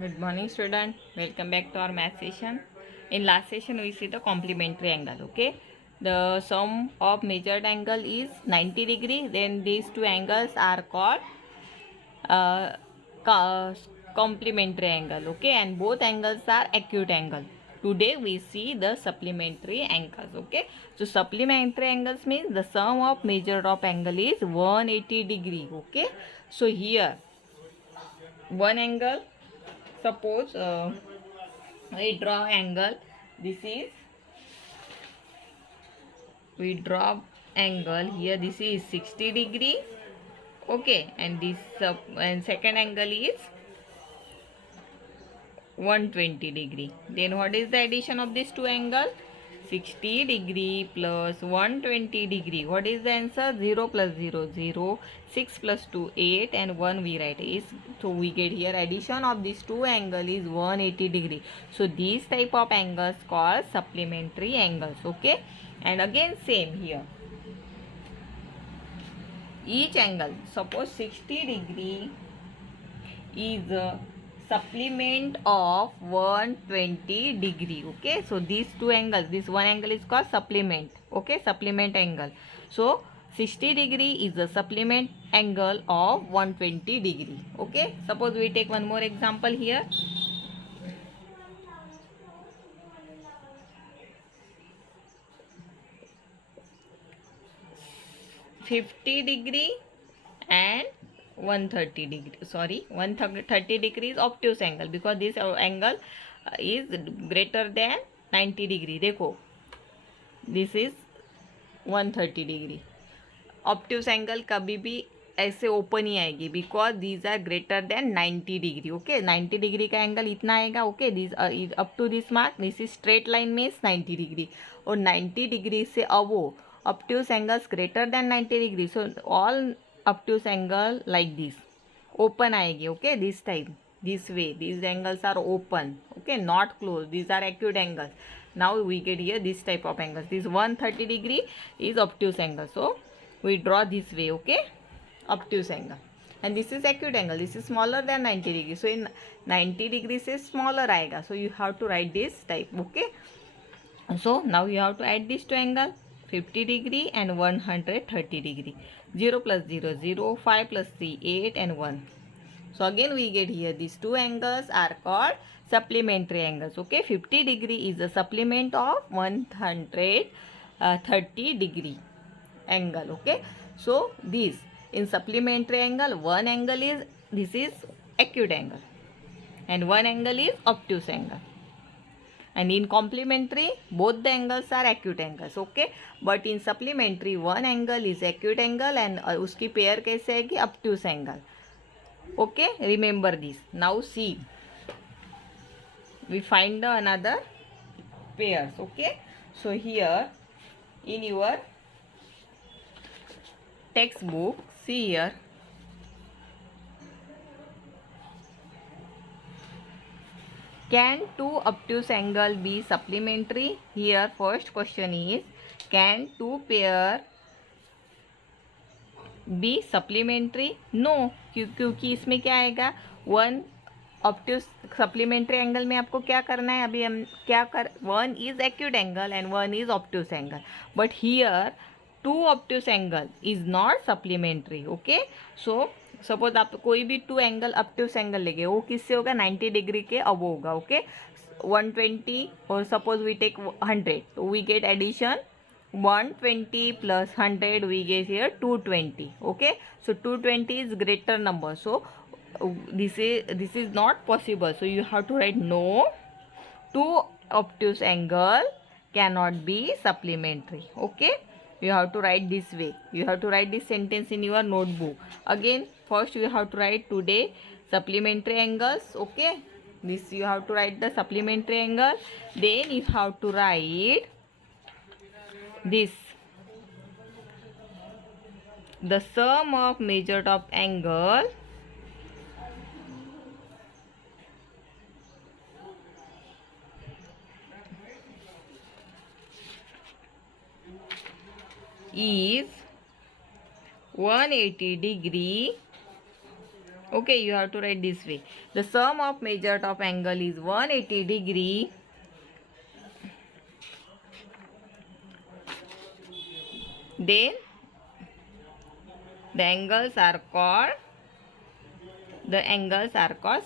Good morning, student. Welcome back to our math session. In last session, we see the complementary angle. Okay, the sum of measured angle is 90 degree. Then these two angles are called uh, complementary angle. Okay, and both angles are acute angle. Today we see the supplementary angles. Okay, so supplementary angles means the sum of measured of angle is 180 degree. Okay, so here one angle, suppose we draw angle, this is, we draw angle here, this is 60 degree. Okay, and this and second angle is 120 degree. Then what is the addition of these two angles? 60 degree plus 120 degree. What is the answer? 0 plus 0, 0. 6 plus 2, 8, and 1 we write is. So we get here addition of these two angle is 180 degree. So these type of angles called supplementary angles. Okay, and again same here. Each angle, suppose 60 degree is a supplement of 120 degree. Okay, so these two angles, this one angle is called supplement. Okay, supplement angle. So 60 degree is a supplement angle of 120 degree. Okay, suppose we take one more example here. 50 degree and 130 degree, sorry, 130 degrees obtuse angle, because this angle is greater than 90 degree. देखो, this is 130 degree. obtuse angle कभी भी ऐसे open ही आएगी, because these are greater than 90 degree. Okay, 90 degree का angle इतना आएगा. Okay, this up to this mark, this is straight line means 90 degree, और 90 डिग्री से अबो obtuse angles greater than 90 degree. So all obtuse angle like this open आएगी. Okay, this type, this way, these angles are open. Okay, not closed, these are acute angles. Now we get here this type of angles. This 130 degree is obtuse angle, so we draw this way. Okay, obtuse angle, and this is acute angle, this is smaller than 90 degree. So in 90 degree से smaller आएगा, so you have to write this type. Okay, so now you have to add these two angle, 50 degree and 130 degree. 0 plus 0, 0, 5 plus 3, 8, and 1. So again we get here these two angles are called supplementary angles. Okay, 50 degree is a supplement of 130 degree angle. Okay, so this in supplementary angle, one angle is, this is acute angle, and one angle is obtuse angle. And in complementary, both the angles are acute angles. Okay, but in supplementary, one angle is acute angle and उसकी pair कैसे है कि obtuse angle. Okay, remember this. Now see, we find the another pairs. Okay, so here in your textbook, see here, can two obtuse angle be supplementary? Here first question is, can two pair be supplementary? No, क्योंकि इसमें क्या आएगा, one obtuse supplementary angle में आपको क्या करना है, अभी हम क्या कर, one is acute angle and one is obtuse angle, but here two obtuse angle is not supplementary. Okay, so suppose आप कोई भी टू एंगल ऑब्ट्यूस एंगल लेंगे, वो किससे होगा, 90 डिग्री के अब होगा. ओके, 120 और सपोज वी टेक 100, तो we get addition 120 plus 100, we get here 220. Okay, so 220 is greater number, so this is not possible, so you have to write no, two obtuse angle cannot be supplementary. Okay, you have to write this way, you have to write this sentence in your notebook. Again, first you have to write today supplementary angles. Okay, this you have to write the supplementary angle, then you have to write this, the sum of measured of angle is 180 degree Okay, you have to write this way. The sum of measure of angle is 180 degree. Then the angles are called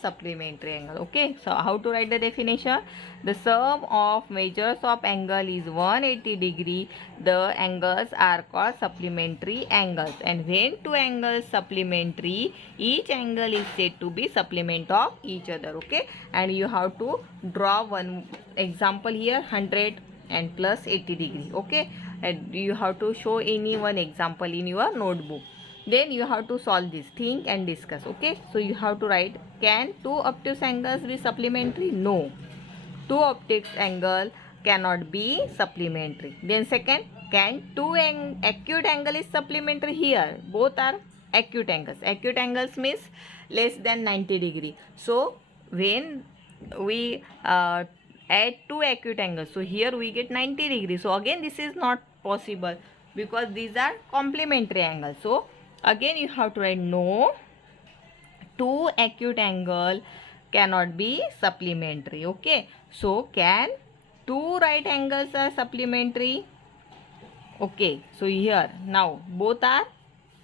supplementary angle. Okay, so how to write the definition? The sum of measures of angle is 180 degree. The angles are called supplementary angles, and when two angles supplementary, each angle is said to be supplement of each other. Okay, and you have to draw one example here, 100 and plus 80 degree. Okay, and you have to show any one example in your notebook. Then you have to solve this, think and discuss. Okay, so you have to write, can two obtuse angles be supplementary? No, two obtuse angle cannot be supplementary. Then second, can two acute angle is supplementary? Here both are acute angles. Acute angles means less than 90 degree. So when we add two acute angles, so here we get 90 degree. So again this is not possible because these are complementary angles. So again you have to write, no, two acute angle cannot be supplementary. Okay, so can two right angles are supplementary? Okay, so here now both are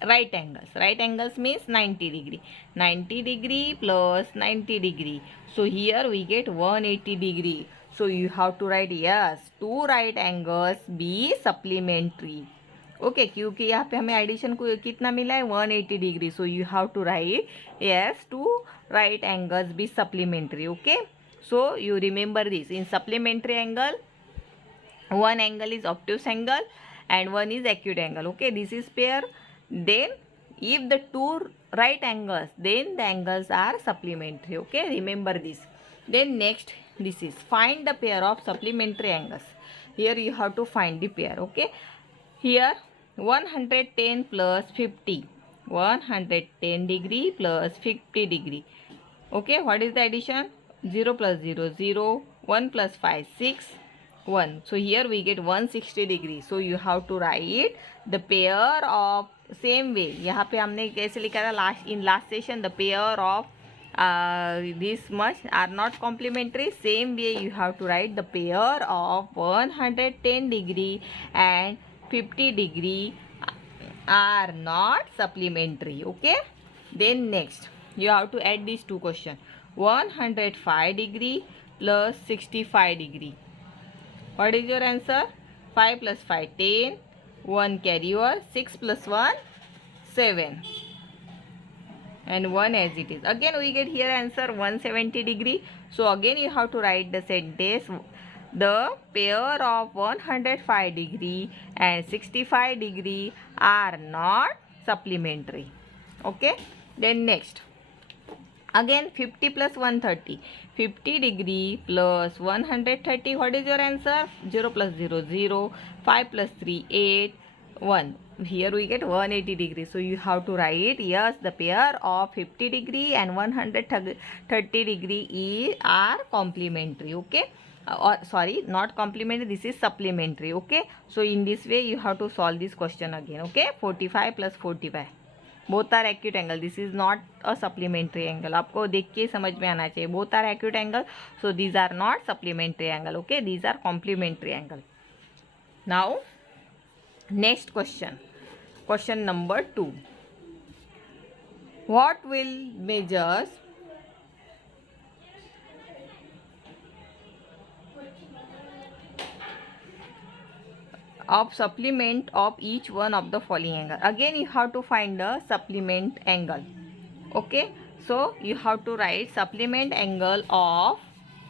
right angles. Right angles means 90 degree. 90 degree plus 90 degree. So here we get 180 degree. So you have to write, yes, two right angles be supplementary. Okay क्योंकि यहाँ पे हमें addition को कितना मिला है 180 degree. So you have two right yes two right angles be supplementary. Okay, so you remember this. In supplementary angle one angle is obtuse angle and one is acute angle. Okay, this is pair. Then if the two right angles, then the angles are supplementary. Okay, remember this. Then next, this is find the pair of supplementary angles. Here you have to find the pair. Okay, here 110 plus 50, 110 degree plus 50 degree. Okay, what is the addition? 0 plus 0 0, 1 plus 5 6, 1. So here we get 160 degree. So you have to write the pair of same way. यहाँ पे हमने कैसे लिखा था last session, the pair of this much are not complementary. Same way you have to write the pair of 110 degree and 50 degree are not supplementary. Okay, then next you have to add these two questions. 105 degree plus 65 degree. What is your answer? 5 plus 5 10, 1 carry over, 6 plus 1 7, and 1 as it is. Again we get here answer 170 degree. So again you have to write the sentence, the pair of 105 degree and 65 degree are not supplementary. Okay, then next, again 50 plus 130, 50 degree plus 130. What is your answer? 0 plus 0 0, 5 plus 3 8, 1. Here we get 180 degree. So you have to write, yes, the pair of 50 degree and 130 degree are complementary. Okay, or sorry, not complementary, this is supplementary. Okay, so in this way you have to solve this question again. Okay, 45 plus 45, both are acute angle. This is not a supplementary angle. आपको देख के समझ में आना चाहिए. Both are acute angle, so these are not supplementary angle. Okay, these are complementary angle. Now next question, question number 2. What will measures of supplement of each one of the following angle? Again you have to find the supplement angle. Okay, so you have to write supplement angle of,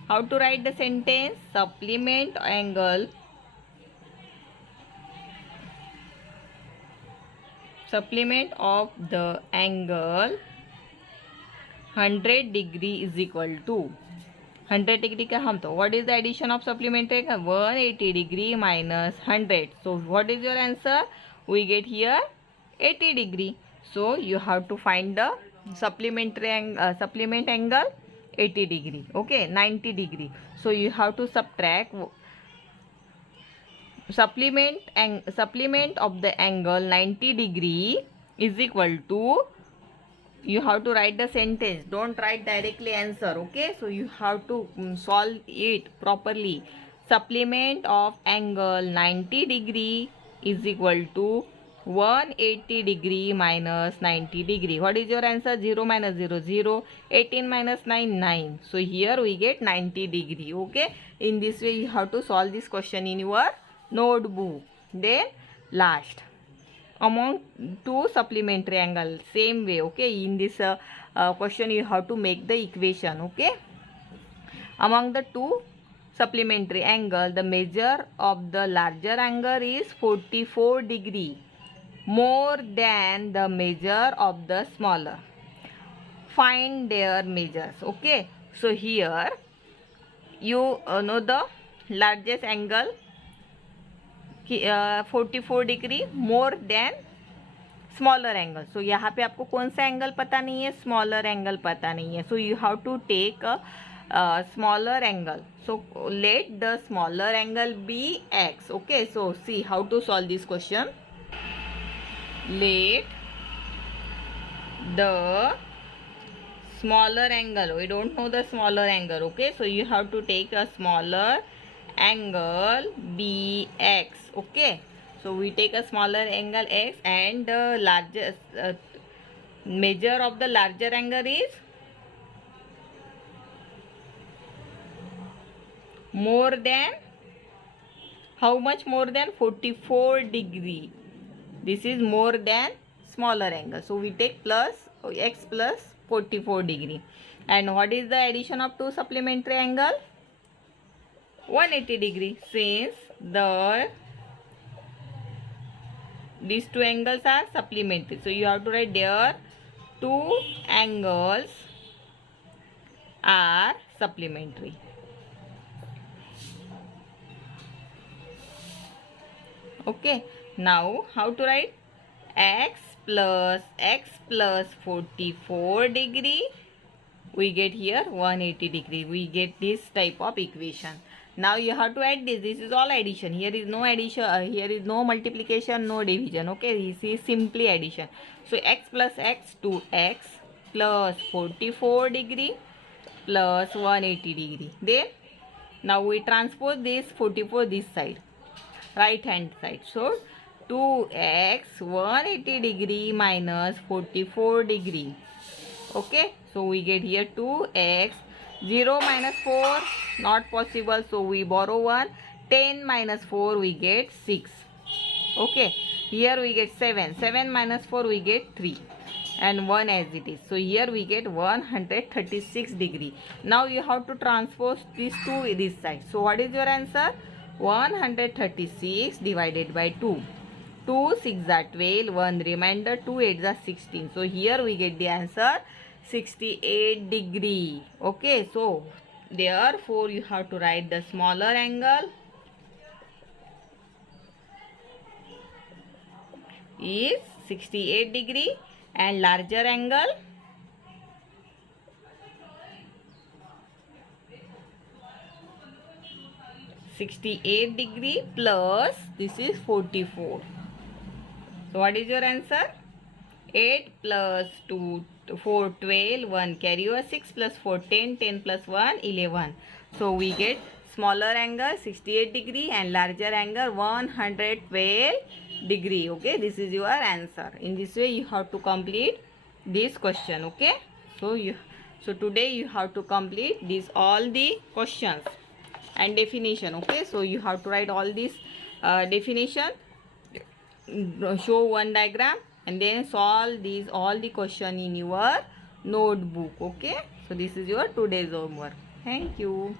how to write the sentence? Supplement angle of the angle 100 degree is equal to 100 degree का हम तो, what is the addition of supplementary angle? 180 degree minus 100. So what is your answer? We get here 80 degree. So you have to find the supplementary supplement angle 80 degree. Okay, 90 degree. So you have to subtract supplement of the angle 90 degree is equal to you have to write the sentence, don't write directly answer. Okay, so you have to solve it properly. Supplement of angle 90 degree is equal to 180 degree minus 90 degree. What is your answer? 0 minus 0 0, 18 minus 9 9. So here we get 90 degree. Okay, in this way you have to solve this question in your notebook. Then last, among two supplementary angle, same way. Okay, in this question you have to make the equation. Okay, among the two supplementary angle, the measure of the larger angle is 44 degree more than the measure of the smaller. Find their measures. Okay, so here you know the largest angle 44 degree more than smaller angle. So यहाँ पे आपको कौन सा angle पता नहीं है? Smaller angle पता नहीं है. So you have to take a smaller angle. So let the smaller angle be X. Okay, so see how to solve this question. Let the smaller angle, we don't know the smaller angle. Okay, so you have to take a smaller angle bx. Okay, so we take a smaller angle x and the largest measure of the larger angle is more than, how much more than? 44 degree. This is more than smaller angle, so we take plus x plus 44 degree. And what is the addition of two supplementary angle? 180 degree. Since these two angles are supplementary, so you have to write there two angles are supplementary. Okay, now how to write? X plus 44 degree, we get here 180 degree. We get this type of equation. Now you have to add this. This is all addition. Here is no addition, here is no multiplication, no division. Okay, this is simply addition. So x plus x, 2x plus 44 degree plus 180 degree. Then now we transpose this 44 this side, right hand side. So 2x 180 degree minus 44 degree. Okay, so we get here 2x. 0 minus 4 not possible, so we borrow 1. 10 minus 4 we get 6. Okay, here we get 7. 7 minus 4 we get 3 and 1 as it is. So here we get 136 degree. Now you have to transpose these two this side. So what is your answer? 136 divided by 2. 2 6 are 12, 1 remainder, 2 8 are 16. So here we get the answer 68 degree. Okay, so therefore you have to write the smaller angle is 68 degree and larger angle (68 degree) plus this is 44. So what is your answer? 8 plus 2 4 12, 1 carry over, 6 plus 4 10, 10 plus 1 11. So we get smaller angle 68 degree and larger angle 112 degree. Okay, this is your answer. In this way you have to complete this question. Okay, so today you have to complete these all the questions and definition. Okay, so you have to write all this definition, show one diagram and then solve these all the question in your notebook. Okay, so this is your today's homework. Thank you.